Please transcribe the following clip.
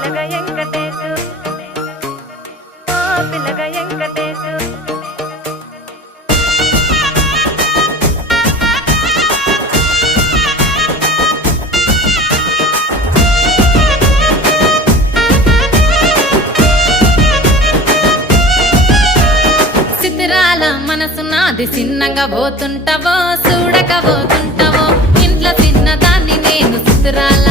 పిల్లగా వెంకటేశు ఓ పిల్లగా వెంకటేశు చిత్రాల మనసు నాది చిన్నగా పోతుంటావో చూడక పోతుంటావో ఇంట్లో చిన్నదాన్ని నేను చిత్రాల